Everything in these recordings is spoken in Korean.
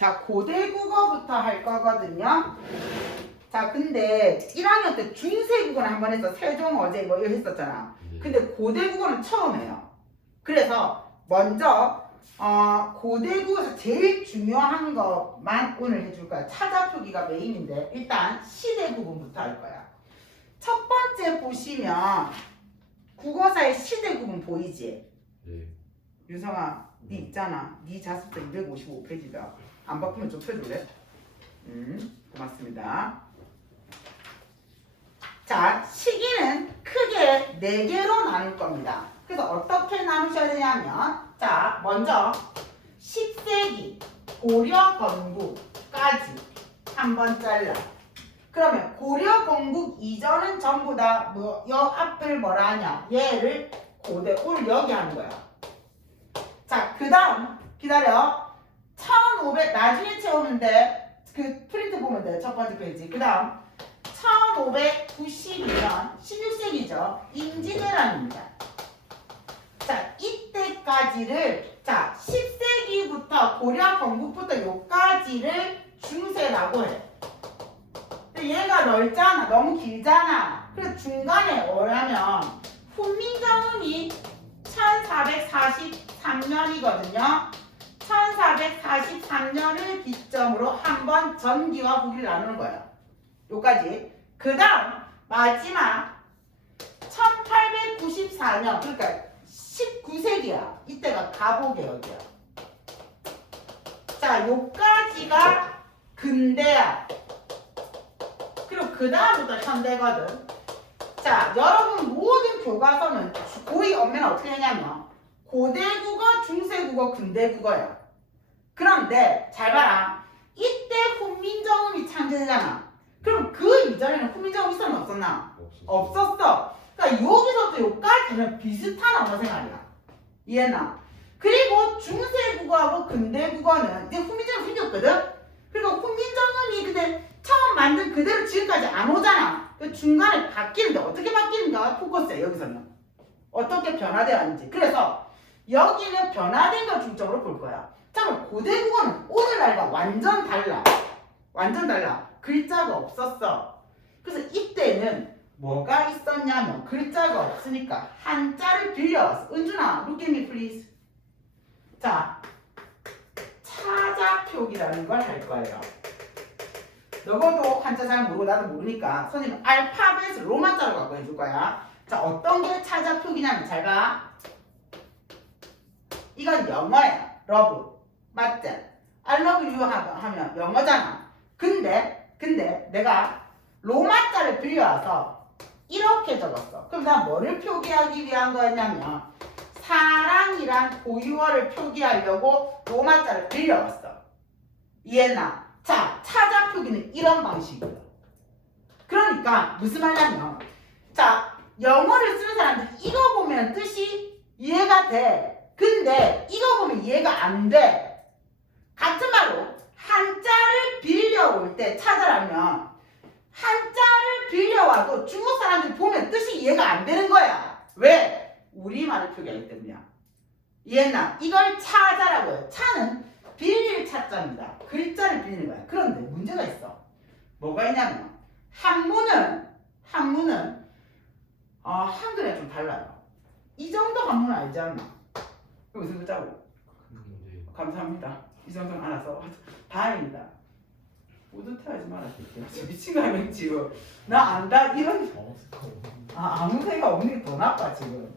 자, 고대 국어부터 할 거거든요. 자, 근데 1학년 때 중세 국어는 한 번 했어. 세종 어제 뭐 이거 했었잖아. 근데 고대 국어는 처음 해요. 그래서 먼저 고대 국어에서 제일 중요한 것만 오늘 해줄 거야. 차자표기가 메인인데 일단 시대 구분부터 할 거야. 첫 번째 보시면 국어사의 시대 구분 보이지? 네. 윤성아, 니 있잖아. 니 자습서 255페이지다. 안 바꾸면 좀 펴줄래? 고맙습니다. 자, 시기는 크게 4개로 나눌 겁니다. 그래서 어떻게 나누셔야 되냐면, 자, 먼저 10세기 고려 건국까지 한번 잘라. 그러면 고려 건국 이전은 전부 다 뭐, 여 앞을 뭐라 하냐? 얘를 고대, 오늘 여기 하는 거야. 자, 그 다음 기다려. 1500 나중에 채우는데 그 프린트 보면 돼. 첫 번째 페이지. 그 다음 1592년 16세기죠. 임진왜란입니다. 자, 이때까지를 자 10세기부터 고려 건국부터 요까지를 중세라고 해. 근데 얘가 넓잖아. 너무 길잖아. 그래서 중간에 뭐냐면 훈민정음이 1443년이거든요. 1443년을 기점으로 한번 전기와 후기를 나누는 거예요. 요까지. 그 다음 마지막 1894년 그러니까 19세기야. 이때가 가보개혁이야. 자, 요까지가 근대야. 그리고 그 다음부터 현대거든. 자, 여러분 모든 교과서는 고의 엄매는 어떻게 되냐면 고대국어, 중세국어, 근대국어야. 그런데 잘 봐라. 이때 훈민정음이 창제되잖아. 그럼 그 이전에는 훈민정음 있었나 없었나? 없었어. 그러니까 여기서부터 여기까지는 비슷한 언어 생활이야. 이해나? 그리고 중세국어하고 근대국어는 이제 훈민정음 생겼거든? 그리고 훈민정음이 근데 처음 만든 그대로 지금까지 안 오잖아. 그 중간에 바뀌는데 어떻게 바뀌는가? 포커스야 여기서는. 어떻게 변화되었는지. 그래서 여기는 변화된 걸 중점으로 볼 거야. 자, 그럼 고대국어는 오늘날과 완전 달라. 완전 달라. 글자가 없었어. 그래서 이때는 뭐가 있었냐면 글자가 없으니까 한자를 빌려왔어. 은준아, look at me please. 자, 차자표기라는 걸 할 거예요. 너도 한자 잘 모르고 나도 모르니까 선생님 알파벳을 로마자로 갖고 해줄 거야. 자, 어떤 게 차자표기냐면 잘 봐. 이건 영어야. love. 맞지? I love you 하면 영어잖아. 근데 내가 로마자를 빌려와서 이렇게 적었어. 그럼 난 뭐를 표기하기 위한 거였냐면 사랑이란 고유어를 표기하려고 로마자를 빌려왔어. 이해했나? 자, 차자표기는 이런 방식이에요. 그러니까 무슨 말이냐면 자, 영어를 쓰는 사람들 이거 보면 뜻이 이해가 돼. 근데 이거 보면 이해가 안 돼. 같은 말로 한자를 빌려올 때 찾아라면 한자를 빌려와도 중국 사람들이 보면 뜻이 이해가 안 되는 거야. 왜? 우리말을 표기하기 때문이야. 이해했나? 이걸 차자라고 해요. 차는 빌릴 차자입니다. 글자를 빌리는 거야. 그런데 문제가 있어. 뭐가 있냐면 한문은 한글에 좀 달라요. 이 정도 한문은 알지 않나? 그럼 무슨 글자고? 감사합니다. 이 정도는 알아서 다행입니다. 뿌듯해하지 말아줄게요. 미친 거 아니야 지금? 나 안다 이런 아무 생각 없는 게 더 나빠 지금.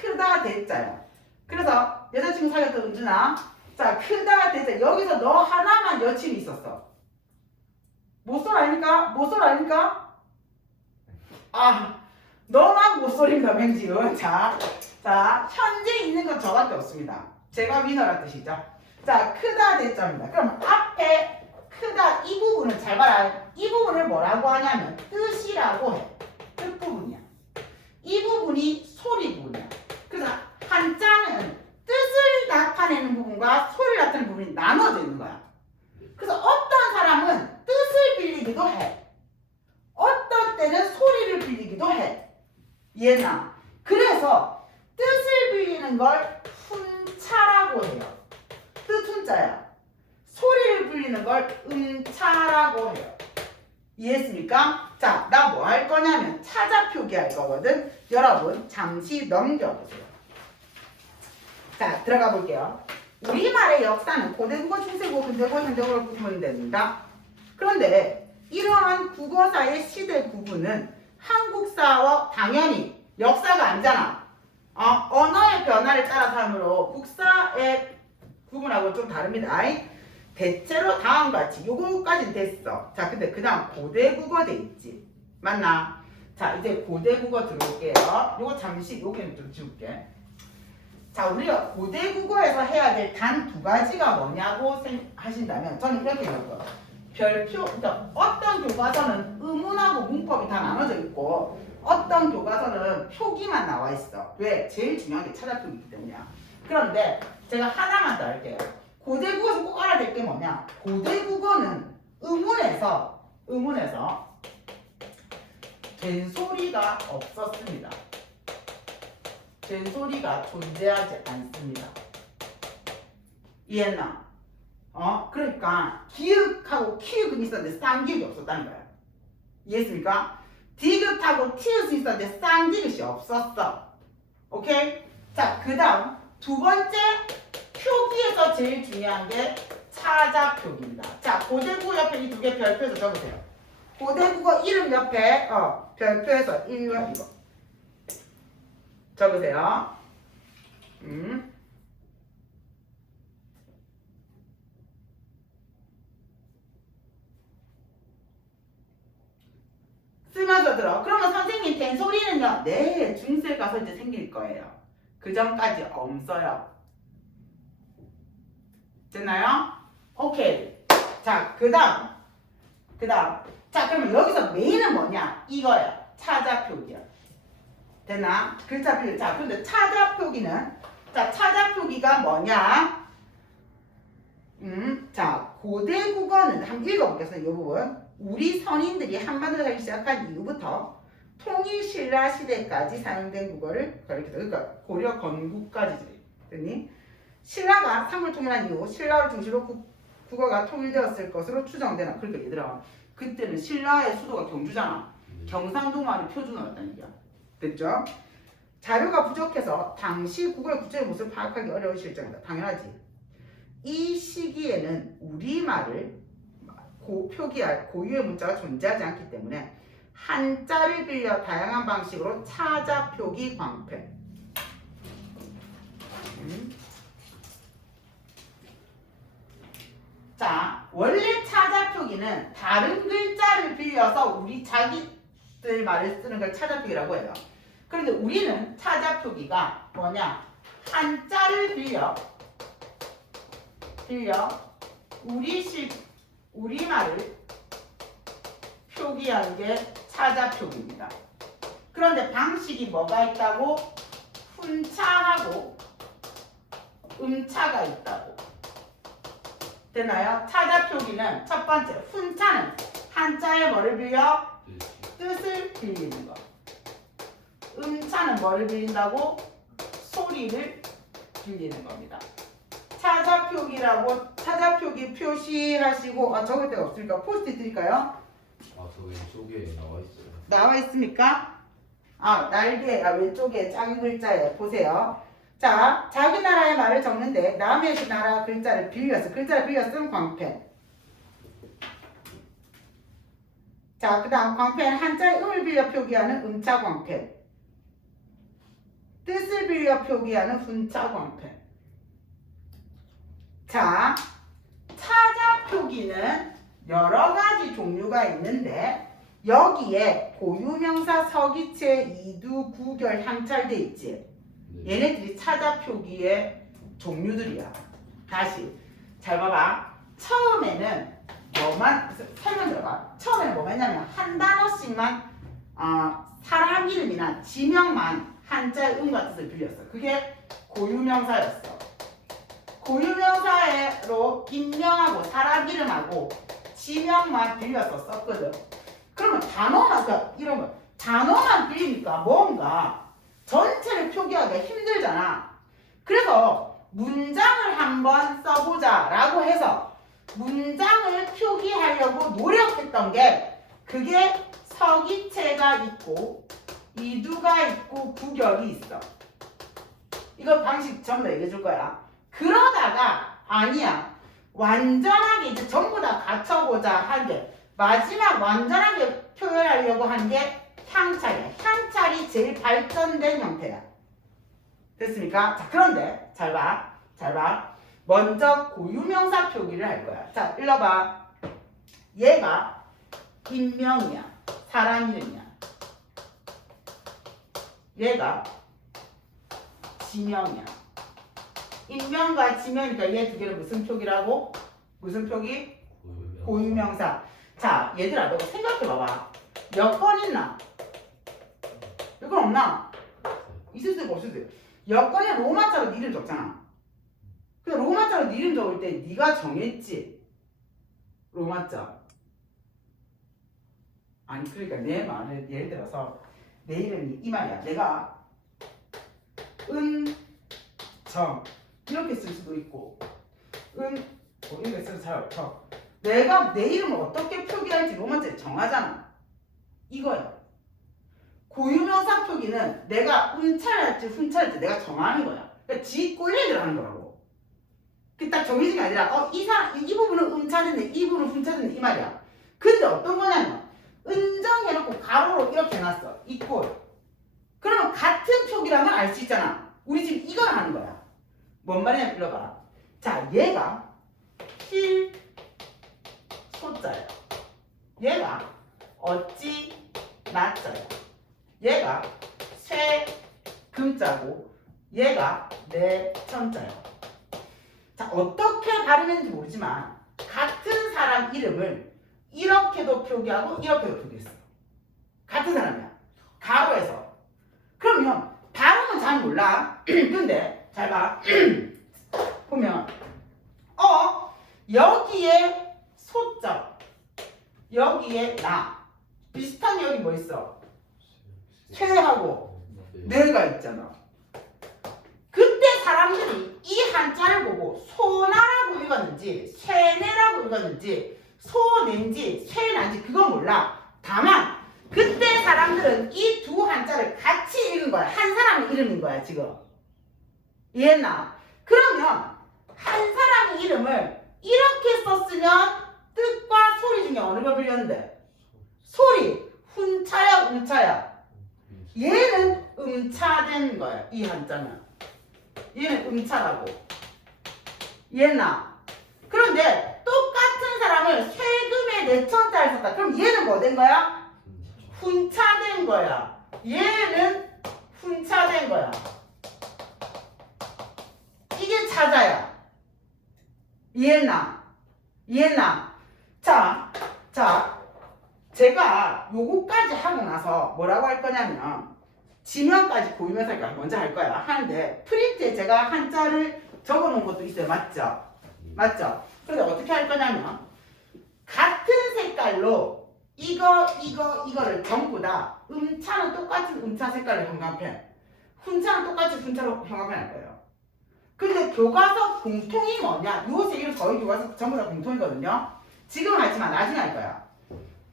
크다 대자야. 그래서 여자친구 사귀었던 은준아, 자 크다 대자 여기서 너 하나만 여친이 있었어. 모쏠 아닙니까? 모쏠 아닙니까? 아 너만 모쏠인가 맹지은. 자 현재 있는 건 저밖에 없습니다. 제가 위너란 뜻이죠. 자, 크다 대자입니다. 그럼 앞에 크다 이 부분을 잘 봐라. 이 부분을 뭐라고 하냐면 뜻이라고 해. 뜻 부분이야. 이 부분이 소리 부분이야. 그래서 한자는 뜻을 나타내는 부분과 소리를 나타내는 부분이 나눠져 있는 거야. 그래서 어떤 사람은 뜻을 빌리기도 해. 어떤 때는 소리를 빌리기도 해. 이해나? 그래서 뜻을 빌리는 걸 훈차라고 해요. 뜻 훈자야. 소리 빌리는 걸 음차라고 해요. 이해했습니까? 자, 나 뭐 할 거냐면 차자 표기할 거거든. 여러분 잠시 넘겨보세요. 자, 들어가 볼게요. 우리말의 역사는 고대국어, 중세국어, 근대국어, 현대국어로 구분이 됩니다. 그런데 이러한 국어사의 시대 구분은 한국사와 당연히 역사가 아니잖아. 언어의 변화를 따라서 하므로 국사의 구분하고 좀 다릅니다. 대체로 다음과 같이 요거까지는 됐어. 자, 근데 그 다음 고대국어 돼 있지. 맞나? 자, 이제 고대국어 들어올게요. 요거 잠시 여기는 좀 지울게. 자, 우리가 고대국어에서 해야 될 단 두 가지가 뭐냐고 하신다면 저는 이렇게 할 거예요. 별표, 그러니까 어떤 교과서는 의문하고 문법이 다 나눠져 있고 어떤 교과서는 표기만 나와 있어. 왜? 제일 중요한 게 차자표기이기 때문이야. 그런데 제가 하나만 더 할게요. 고대국어에서 꼭 알아야 될 게 뭐냐? 고대국어는 의문에서 된소리가 없었습니다. 된소리가 존재하지 않습니다. 이해했나? 그러니까 기역하고 키읔은 있었는데 쌍기역이 없었다는 거야. 이해했습니까? 디귿하고 티읕이 있었는데 쌍디귿이 없었어. 오케이? 자, 그 다음 두 번째 표기에서 제일 중요한 게 차자표기입니다. 자, 고대국어 옆에 이 두 개 별표에서 적으세요. 고대국어 이름 옆에 별표에서 1과 2번 적으세요. 쓰면서 들어. 그러면 선생님 된소리는요? 네, 중세 가서 이제 생길 거예요. 그 전까지 없어요. 됐나요? 오케이. 자, 그 다음. 자, 그러면 여기서 메인은 뭐냐? 이거야. 차자표기야. 됐나? 글자 표기. 자, 근데 차자표기는, 자, 차자표기가 뭐냐? 자, 고대국어는 한번 읽어보겠습니다. 이 부분. 우리 선인들이 한반도를 살기 시작한 이후부터 통일 신라 시대까지 사용된 국어를 가리키다. 그러니까 고려 건국까지 됐니? 신라가 삼국을 통일한 이후 신라를 중심으로 국어가 통일되었을 것으로 추정되나. 그러니까 얘들아, 그때는 신라의 수도가 경주잖아. 경상도말이 표준어였다는 얘기야. 됐죠? 자료가 부족해서 당시 국어의 구체적인 모습을 파악하기 어려운 실정이다. 당연하지. 이 시기에는 우리말을 표기할 고유의 문자가 존재하지 않기 때문에 한자를 빌려 다양한 방식으로 차자표기 광패. 자, 원래 차자표기는 다른 글자를 빌려서 우리 자기들 말을 쓰는 걸 차자표기라고 해요. 그런데 우리는 차자표기가 뭐냐? 한자를 빌려 우리말을 표기한 게 차자표기입니다. 그런데 방식이 뭐가 있다고? 훈차하고 음차가 있다고. 됐나요? 차자표기는 첫 번째, 훈차는 한자에 뭐를 빌려? 뜻을 빌리는 거. 음차는 뭐를 빌린다고? 소리를 빌리는 겁니다. 차자표기 표시하시고, 적을 데가 없으니까 포스트잇 드릴까요? 저 왼쪽에 나와 있어요. 나와 있습니까? 날개 왼쪽에 작은 글자에 보세요. 자, 자기 나라의 말을 적는데 남의 나라 글자를 빌려 쓴 광펜. 자, 그 다음 광펜 한자의 음을 빌려 표기하는 음차 광펜. 뜻을 빌려 표기하는 훈차 광펜. 자, 차자 표기는 여러 가지 종류가 있는데 여기에 고유명사, 서기체, 이두, 구결, 향찰 돼 있지. 얘네들이 차자 표기의 종류들이야. 다시 잘 봐봐. 처음에는 뭐만 설명 들어봐. 처음에는 뭐만 했냐면 한 단어씩만 사람 이름이나 지명만 한자의 음과 뜻을 빌렸어. 그게 고유명사였어. 고유명사로 인명하고 사람 이름하고 지명만 빌려서 썼거든. 그러면 단어만, 그러니까 이런 거 단어만 빌리니까 뭔가 전체를 표기하기가 힘들잖아. 그래서 문장을 한번 써보자 라고 해서 문장을 표기하려고 노력했던 게 그게 서기체가 있고 이두가 있고 구결이 있어. 이거 방식 전부 다 얘기해 줄 거야. 그러다가 아니야. 완전하게 이제 전부 다 갖춰보자 한 게 마지막 완전하게 표현하려고 한 게 향찰이야. 향찰이 제일 발전된 형태야. 됐습니까? 자, 그런데 잘 봐. 잘 봐. 먼저 고유명사 표기를 할 거야. 자, 읽어봐. 얘가 인명이야. 사람 이름이야. 얘가 지명이야. 인명과 지명이니까 얘 두 개는 무슨 표기라고? 무슨 표기? 고유명사. 자, 얘들아, 너 생각해봐봐. 여건 있나? 여건 없나? 있을 수가 없을 수도 있어. 여건에 로마자로 네 이름 적잖아. 근데 로마자로 네 이름 적을 때 네가 정했지. 로마자. 아니 그러니까 내 말을 예를 들어서 내 이름이 이 말이야. 내가 정 이렇게 쓸 수도 있고 이렇게 써도 잘 어울려. 내가 내 이름을 어떻게 표기할지 로마자에 정하잖아. 이거야. 고유명사 표기는 내가 운차할지 훈차할지 내가 정하는 거야. 그러니까 지 꼴레기를 하는 거라고. 그 딱 정해진 게 아니라 이 부분은 운차됐네, 이 부분은 훈차됐네 이 말이야. 근데 어떤 거냐면 은정해놓고 가로로 이렇게 해놨어. 이 꼴. 그러면 같은 표기라면 알 수 있잖아. 우리 지금 이걸 하는 거야. 뭔 말이냐 불러봐. 자, 얘가 실 소자야. 얘가 어찌 나자야. 얘가 쇠 금자고 얘가 내 천자야. 자, 어떻게 발음했는지 모르지만 같은 사람 이름을 이렇게도 표기하고 이렇게도 표기했어. 같은 사람이야. 가로에서. 그러면 발음은 잘 몰라. 근데 잘 봐. 보면 여기에 소자 여기에 나 비슷한 여기 뭐 있어? 쇠하고 뇌가 있잖아. 그때 사람들이 이 한자를 보고 소나라고 읽었는지 쇠내라고 읽었는지 소낸지 쇠난지 그건 몰라. 다만 그때 사람들은 이 두 한자를 같이 읽은 거야. 한 사람의 이름인 거야 지금. 이해했나? 그러면 한 사람의 이름을 이렇게 썼으면 뜻과 소리 중에 어느 걸 빌렸는데? 소리. 훈차야 음차야? 얘는 음차된 거야. 이 한자는. 얘는 음차라고. 이해했나? 그런데 똑같은 사람을 세금의 내천자를 썼다. 그럼 얘는 뭐 된 거야? 훈차된 거야. 얘는 훈차된 거야. 이게 차자야. 이해했나? 이해했나? 자, 제가 요거까지 하고 나서 뭐라고 할 거냐면 지명까지 고유명사니까 먼저 할 거야. 하는데 프린트에 제가 한자를 적어 놓은 것도 있어요. 맞죠? 맞죠? 그런데 어떻게 할 거냐면 같은 색깔로 이거를 전부 다 음차는 똑같은 음차 색깔로 형광펜, 훈차는 똑같이 훈차로 형광펜 할 거예요. 근데 교과서 공통이 뭐냐? 요 세 개는 저희 교과서 전부 다 공통이거든요. 지금은 하지만 나중에 할 거야.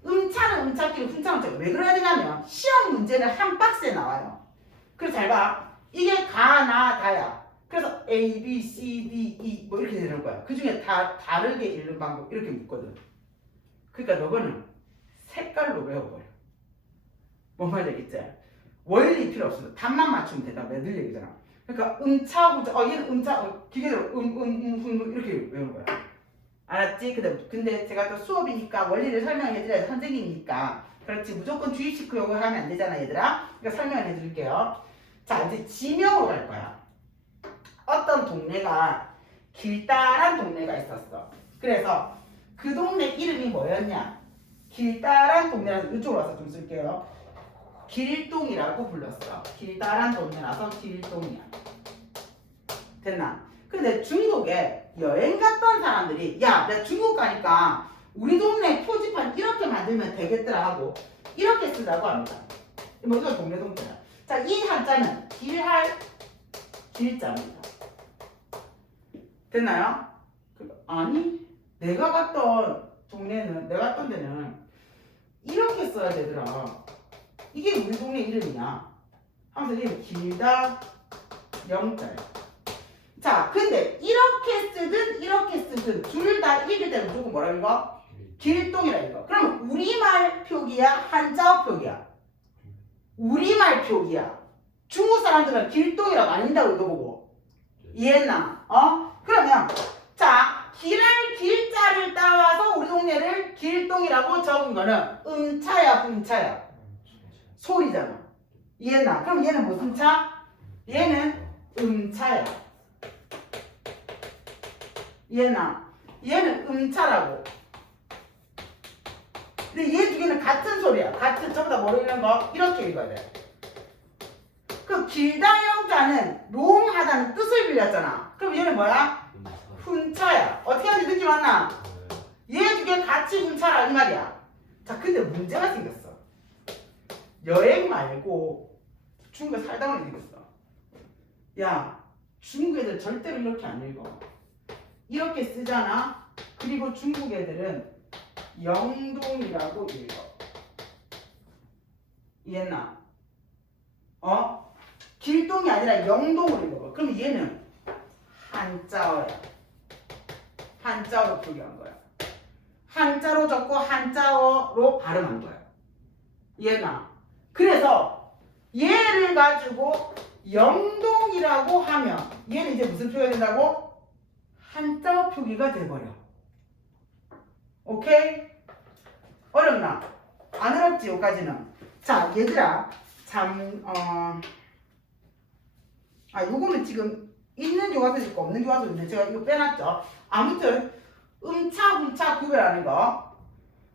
음차는 음차끼리 훈차는 훈차. 왜 그래야 되냐면 시험 문제는 한 박스에 나와요. 그래서 잘 봐. 이게 가, 나, 다야. 그래서 A, B, C, D, E 뭐 이렇게 되는 거야. 그 중에 다 다르게 읽는 방법 이렇게 묻거든. 그러니까 너거는 색깔로 외워버려. 뭔 말인지 알겠지? 원리 필요 없어. 답만 맞추면 된다. 내가 늘 얘기잖아. 그러니까 음차, 훈차, 얘는 음차, 기계대로 이렇게 외우는 거야. 알았지? 근데 제가 또 수업이니까 원리를 설명해드려야 선생님이니까. 그렇지. 무조건 주입식 요거 하면 안 되잖아, 얘들아. 그러니까 설명을 해드릴게요. 자, 이제 지명으로 갈 거야. 어떤 동네가 길다란 동네가 있었어. 그래서 그 동네 이름이 뭐였냐? 길다란 동네라서 이쪽으로 와서 좀 쓸게요. 길동이라고 불렀어. 길다란 동네라서 길동이야. 됐나? 근데 중국에 여행 갔던 사람들이 야, 내가 중국 가니까 우리 동네 표지판 이렇게 만들면 되겠더라 하고 이렇게 쓰자고 합니다. 뭐 이거 동네 동네야. 자, 이 한자는 길할 길자입니다. 됐나요? 아니 내가 갔던 동네는, 내가 갔던 데는 이렇게 써야 되더라. 이게 우리 동네 이름이야. 하면서 이게 길다, 영자야. 자, 근데 이렇게 쓰든 이렇게 쓰든 둘 다 읽을 때는 무조건 뭐라 읽어? 길동이라 읽어. 그럼 우리말 표기야? 한자어 표기야? 우리말 표기야. 중국 사람들은 길동이라고 안 읽는다고 읽어보고. 이해했나? 그러면 자, 길자를 따와서 우리 동네를 길동이라고 적은 거는 음차야, 분차야? 소리잖아. 이해했나? 그럼 얘는 무슨 차? 얘는 음차야. 이해했나? 얘는 음차라고. 근데 얘 두 개는 같은 소리야. 같은, 전부 다 모르는 거 이렇게 읽어야 돼. 그 길다 영자는 롱하다는 뜻을 빌렸잖아. 그럼 얘는 뭐야? 훈차야. 어떻게 하는지 느낌 왔나? 얘 두 개 같이 훈차라 이 말이야. 자, 근데 문제가 생겼어. 여행 말고 중국에 살다 보니 생겼어. 야, 중국 애들 절대로 이렇게 안 읽어. 이렇게 쓰잖아. 그리고 중국 애들은 영동이라고 읽어. 이해했나? 길동이 아니라 영동으로 읽어. 그럼 얘는 한자어야. 한자어로 표기한 거야. 한자로 적고 한자어로 발음한 거야. 이해했나? 그래서 얘를 가지고 영동이라고 하면 얘는 이제 무슨 표기가 된다고? 한자어 표기가 돼버려. 오케이? 어렵나? 안 어렵지 여기까지는. 자, 얘들아 요거는 지금 있는 교과서 있고 없는 교과서 있는데 제가 이거 빼놨죠. 아무튼 음차, 훈차 구별하는 거.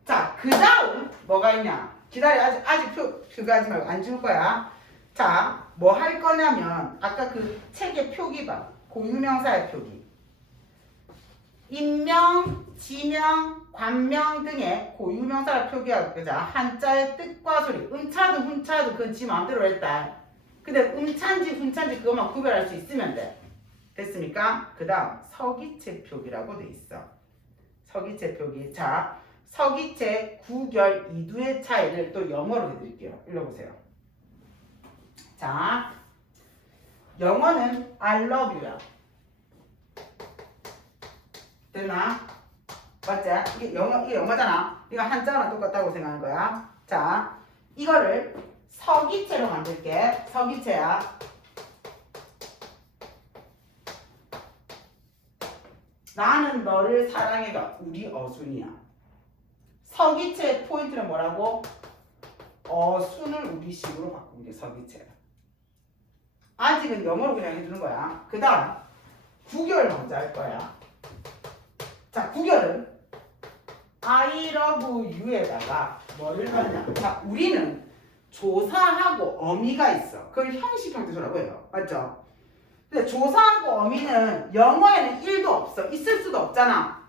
자, 그 다음 뭐가 있냐? 기다려. 아직 표기하지 말고 안 줄 거야. 자, 뭐 할 거냐면 아까 그 책의 표기 봐. 고유명사의 표기. 인명, 지명, 관명 등의 고유명사를 표기할 거자. 한자의 뜻과 소리. 음차든 훈차든 그건 지 마음대로 했다. 근데 음차인지 훈차인지 그것만 구별할 수 있으면 돼. 됐습니까? 그 다음 서기체 표기라고 돼 있어. 서기체 표기. 자, 서기체, 구결, 이두의 차이를 또 영어로 해드릴게요. 읽어보세요. 자, 영어는 I love you야. 됐나? 맞지? 이게 영어잖아. 이거 한자랑 똑같다고 생각하는 거야. 자, 이거를 서기체로 만들게. 서기체야. 나는 너를 사랑해가 우리 어순이야. 서기체의 포인트는 뭐라고? 어순을 우리식으로 바꾼 게 서기체야. 아직은 영어로 그냥 해주는 거야. 그 다음 구결 먼저 할 거야. 자, 구결은 I love you에다가 뭐를 하냐? 자, 우리는 조사하고 어미가 있어. 그걸 형식 형태소라고 해요. 맞죠? 근데 조사하고 어미는 영어에는 1도 없어. 있을 수도 없잖아.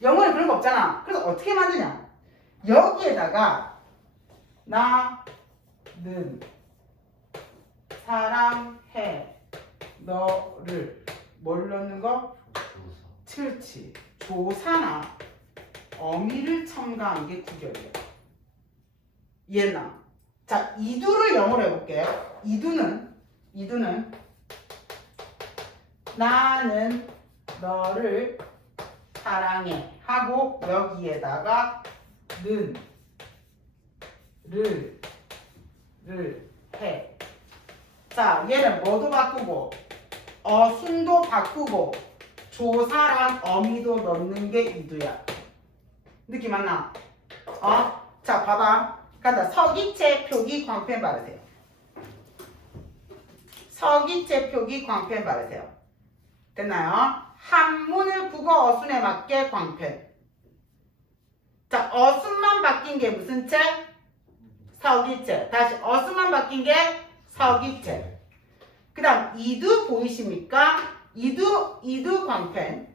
영어에 그런 거 없잖아. 그래서 어떻게 만드냐? 여기에다가 나는 사랑해 너를 뭘 넣는 거? 그렇지. 조사나 어미를 첨가한 게 구결이야. 이해했나? 자, 이두를 영어로 해볼게. 이두는 나는 너를 사랑해 하고 여기에다가 를 해. 자, 얘는 뭐도 바꾸고 어순도 바꾸고 조사랑 어미도 넣는 게 이두야. 느낌 왔나? 자, 봐봐. 간다. 서기체 표기 광펜 바르세요. 서기체 표기 광펜 바르세요. 됐나요? 한문을 국어 어순에 맞게 광펜. 자, 어순만 바뀐 게 무슨 체? 서기체. 다시 어순만 바뀐 게 서기체. 그 다음 이두 보이십니까? 이두 광펜.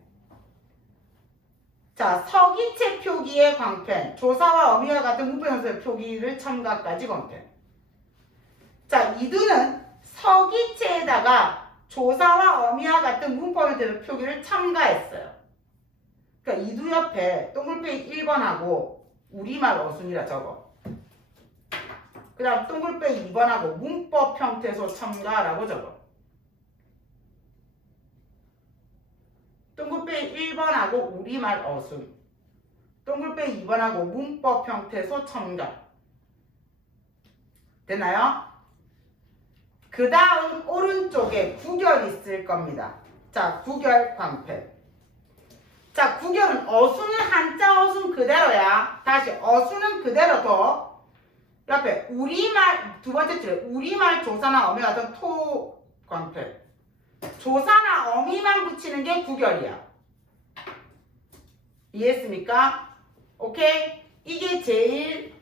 자, 서기체 표기의 광펜. 조사와 어미와 같은 문법형태의 표기를 첨가까지 광펜. 자, 이두는 서기체에다가 조사와 어미와 같은 문법형태의 표기를 첨가했어요. 그러니까 이두 옆에 동글뱅이 1번하고 우리말 어순이라 적어. 그 다음 동글뱅이 2번하고 문법 형태소 첨가라고 적어. 동글뱅이 1번하고 우리말 어순, 동글뱅이 2번하고 문법 형태소 첨가. 됐나요? 그 다음 오른쪽에 구결 있을 겁니다. 자, 구결 광패. 자, 구결은 어순은 한자 어순 그대로야. 다시 어순은 그대로 둬. 옆에 우리말 두 번째 줄에 우리말 조사나 어미가 더 토 광패. 조사나 어미만 붙이는 게 구결이야. 이해했습니까? 오케이? 이게 제일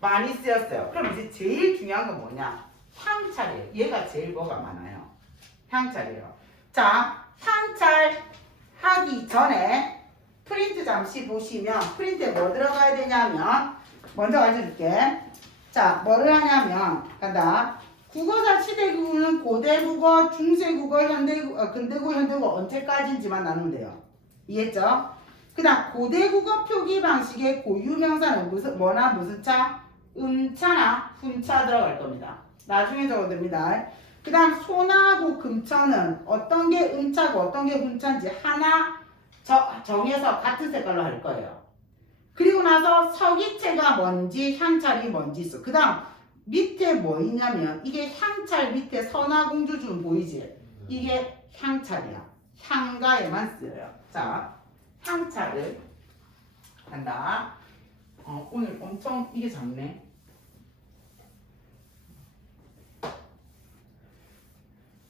많이 쓰였어요. 그럼 이제 제일 중요한 건 뭐냐? 향찰이에요. 얘가 제일 뭐가 많아요? 향찰이에요. 자, 향찰 하기 전에 프린트 잠시 보시면 프린트에 뭐 들어가야 되냐면 먼저 가르쳐줄게. 자, 뭐를 하냐면 간다. 국어사 시대국어는 고대국어, 중세국어, 현대국어, 근대국어, 현대국어 언제까지인지만 나누면 돼요. 이해했죠? 그 다음 고대국어 표기 방식의 고유명사는 뭐나 무슨 차? 음차나 훈차 들어갈 겁니다. 나중에 적어도 됩니다. 그 다음 소나하고 금천은 어떤 게 음차고 어떤 게 훈차인지 하나 정해서 같은 색깔로 할 거예요. 그리고 나서 서기체가 뭔지 향찰이 뭔지 있어. 그 다음 밑에 뭐 있냐면 이게 향찰 밑에 선화공주준 보이지? 이게 향찰이야. 향가에만 쓰여요. 자, 향찰을 한다. 오늘 엄청 이게 작네.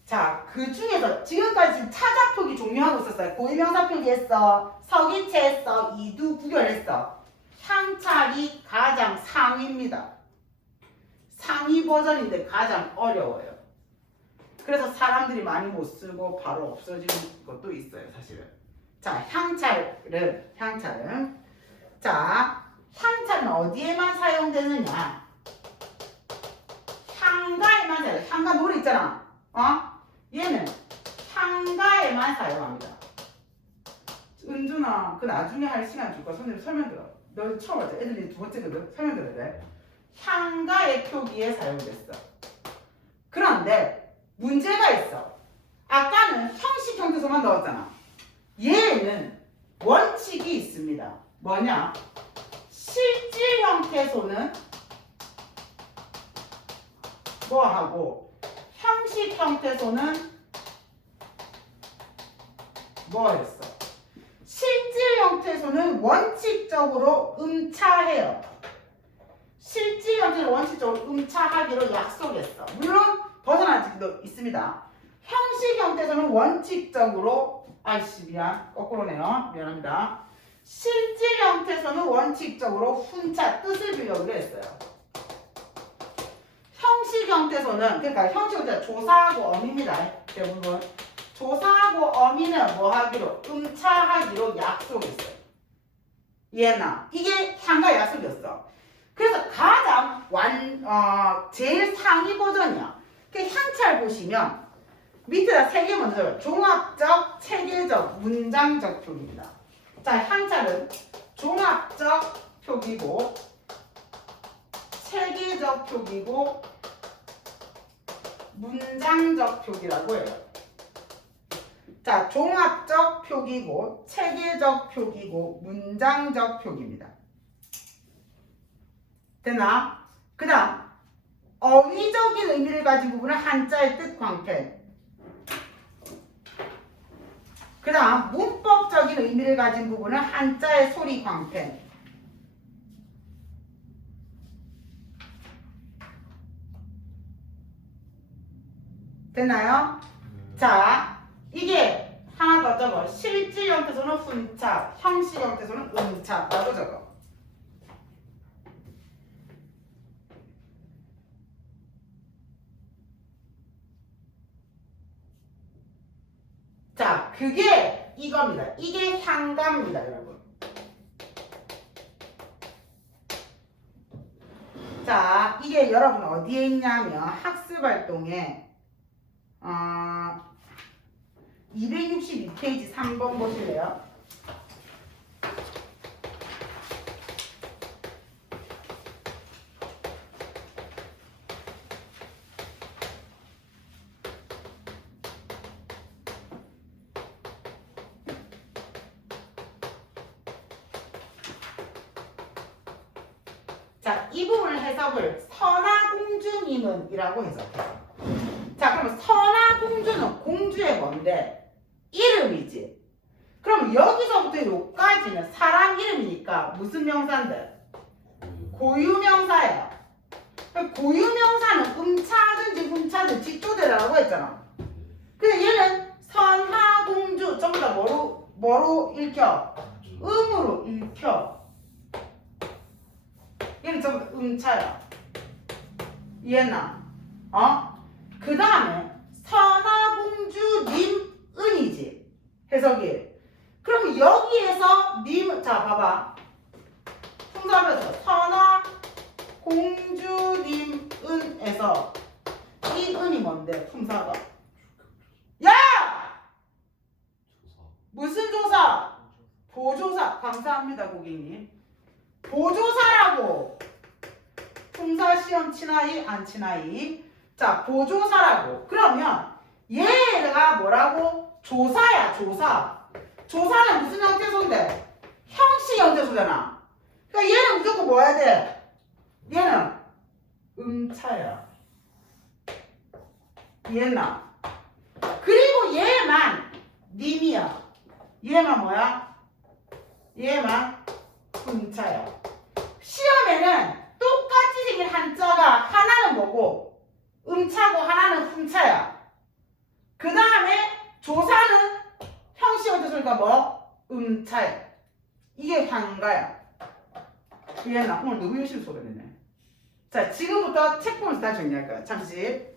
자, 그 중에서 지금까지 지금 타자 표기 종료하고 있었어요. 고유명사 표기했어. 서기체 했어. 이두 구결했어. 향찰이 가장 상위입니다. 상위 버전인데 가장 어려워요. 그래서 사람들이 많이 못 쓰고 바로 없어지는 것도 있어요, 사실은. 자, 향찰은 자, 향찰은 어디에만 사용되느냐? 향가에만 사용해요. 향가 노래 있잖아. 얘는 향가에만 사용합니다. 은준아, 그 나중에 할 시간 줄까? 선생님 설명 들어. 너 처음 왔지? 애들이 두 번째거든? 설명 들어야 돼. 향가의 표기에 사용됐어. 그런데 문제가 있어. 아까는 형식 형태소만 넣었잖아. 얘는 원칙이 있습니다. 뭐냐? 실질 형태소는 뭐하고 형식 형태소는 뭐했어? 실질 형태소는 원칙적으로 음차해요. 실질 형태는 원칙적으로 음차하기로 약속했어. 물론 벗어난 적도 있습니다. 형식 형태소는 원칙적으로 미안 거꾸로네요. 미안합니다. 실질 형태소는 원칙적으로 훈차 뜻을 빌려오기로 했어요. 형식 형태소는 그러니까 형식 형태 조사하고 어미입니다. 대부분 조사하고 어미는 뭐 하기로 음차하기로 약속했어요. 이해나 이게 향가 약속이었어. 그래서 가장 제일 상위 버전이야. 그 향찰 보시면 밑에다 세 개 먼저 적어요. 종합적, 체계적, 문장적 표기입니다. 자, 향찰은 종합적 표기고 체계적 표기고 문장적 표기라고 해요. 자, 종합적 표기고 체계적 표기고 문장적 표기입니다. 됐나? 그 다음 어휘적인 의미를 가진 부분은 한자의 뜻 광패. 그 다음 문법적인 의미를 가진 부분은 한자의 소리 광패. 됐나요? 자, 이게 하나 더 적어. 실질 형태소는 훈차, 형식 형태소는 음차라고 적어. 자, 그게 이겁니다. 이게 향가입니다, 여러분. 자, 이게 여러분 어디에 있냐면 학습활동에 262페이지 3번 보실래요? 이 부분을 해석을 선화공주님은 이라고 해석해. 자, 그러면 선화공주는 공주의 뭔데? 이름이지. 그럼 여기서부터 여기까지는 사람 이름이니까 무슨 명사인데? 고유명사예요. 고유명사는 음차든지 훈차든지 직조대라고 했잖아. 근데 얘는 선화공주 전부 다 뭐로 읽혀? 음으로 읽혀. 얘는 전부 음차야. 이해나? 그 다음에 선화공주님 은이지. 해석이. 그럼 여기에서 님, 자 봐봐. 풍사하면서 선화공주님 은에서 이 은이 뭔데? 품사가. 야! 무슨 조사? 보조사. 감사합니다 고객님. 보조사라고. 품사시험 치나이 안 치나이? 자, 보조사라고. 그러면 얘가 뭐라고? 조사야, 조사. 조사는 무슨 형태소인데? 형식 형태소잖아. 그러니까 얘는 무조건 뭐 해야 돼? 얘는 음차야. 이해했나? 그리고 얘만 님이야. 얘만 뭐야? 얘만 음차야. 시험에는 똑같이 생긴 한자가 하나는 뭐고 음차고 하나는 훈차야. 그 다음에 조사는 형식어도 소리가 뭐? 음차야. 이게 한가야. 이해나? 오늘 너무 열심히 수업했네. 자, 지금부터 책 보면서 다시 정리할 거야. 잠시.